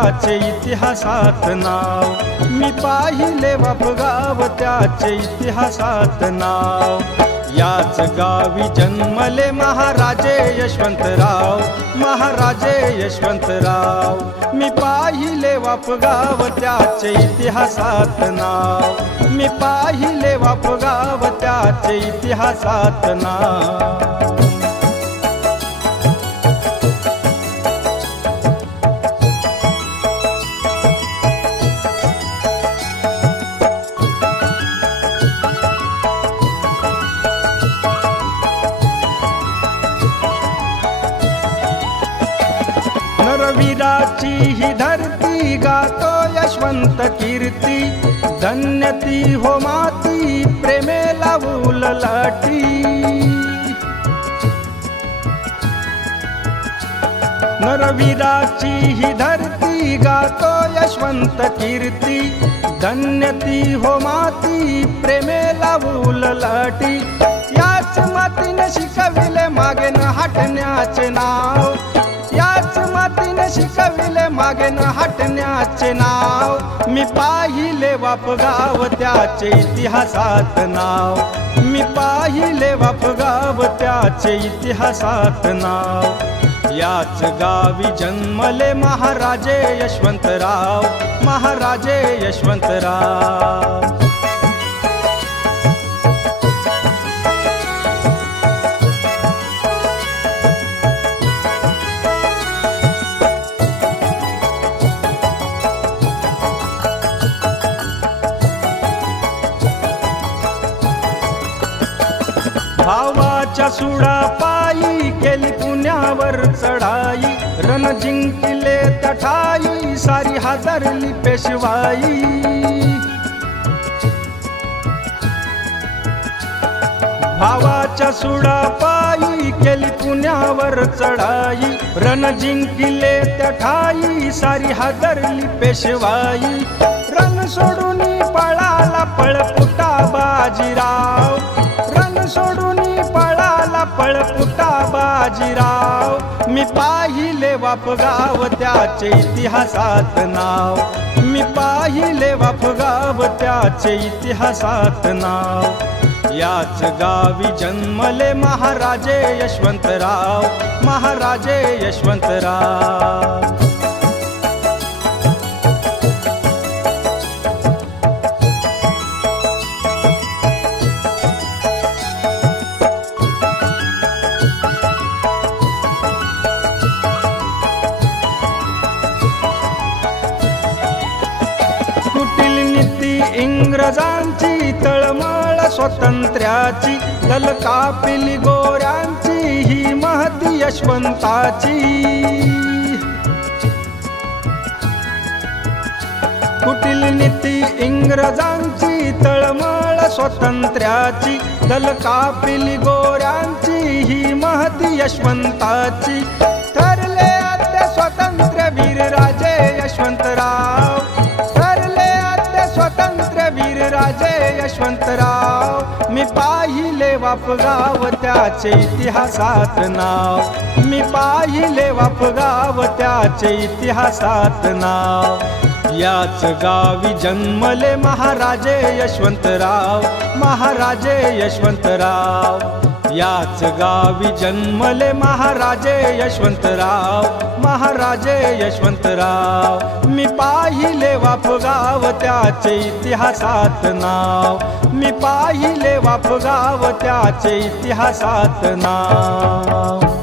त्याचे इतिहासात नाव। मी पाहिले वापगाव त्याचे इतिहासात नाव। याच गावी जन्मले महाराजे यशवंतराव, महाराजे यशवंतराव। मी पाहिले वापगाव त्याचे इतिहासात नाव। मी पाहिले वापगाव त्याचे इतिहासात नाव। नरवीराची ही धरती गातो यशवंत कीर्ती। धन्य ती हो माती प्रेमेला उललाटी। नरवीराची ही धरती गातो यशवंत कीर्ती। धन्य ती हो माती प्रेमेला उललाटी। याच मातीने शिकविले मागे न हटण्याचे नाव। याच मातीने शिकविले मागे न हटण्याचे नाव। मी पाहिले वापगाव त्याचे इतिहासात नाव। मी पाहिले वापगाव त्याचे इतिहासात नाव। याच गावी जन्मले महाराजे यशवंतराव, महाराजे यशवंतराव। भावाच्या सुडापायी केली पुण्यावर चढाई। रण जिंकले तठाई सारी हादरली पेशवाई। भावाच्या सुडापायी केली पुण्यावर चढाई। रण जिंकले तठाई सारी हादरली पेशवाई। रण सोडून पळाला पळपुटा बाजीराव। रण सोडून पळाला पळपुटा बाजीराव। मी पाहिले वापगाव त्याचे इतिहासात नाव। मी पाहिले वापगाव त्याचे इतिहासात नाव। याच गावी जन्मले महाराजे यशवंतराव, महाराजे यशवंतराव। इंग्रजांची तळमळ स्वातंत्र्याची। दल कापिली गोऱ्यांची ही महती यशवंताची। कुटील नीती इंग्रजांची तळमळ स्वातंत्र्याची। दल कापिली गोऱ्यांची ही महती यशवंताची। ठरले आद्य स्वातंत्र्य वीर राजे यशवंतराव। स्वतंत्र वीर राजे यशवंतराव। मी पाहिले वापगाव त्याचे इतिहासात नाव। मी पाहिले वापगाव त्याचे इतिहासात नाव। याच गावी जन्मले महाराजे यशवंतराव, महाराजे यशवंतराव। याच गावी जन्मले महाराजे यशवंतराव, महाराजे यशवंतराव। मी पाहिले वापगाव त्याचे इतिहासात नाव। मी पाहिले वापगाव त्याचे इतिहासात नाव।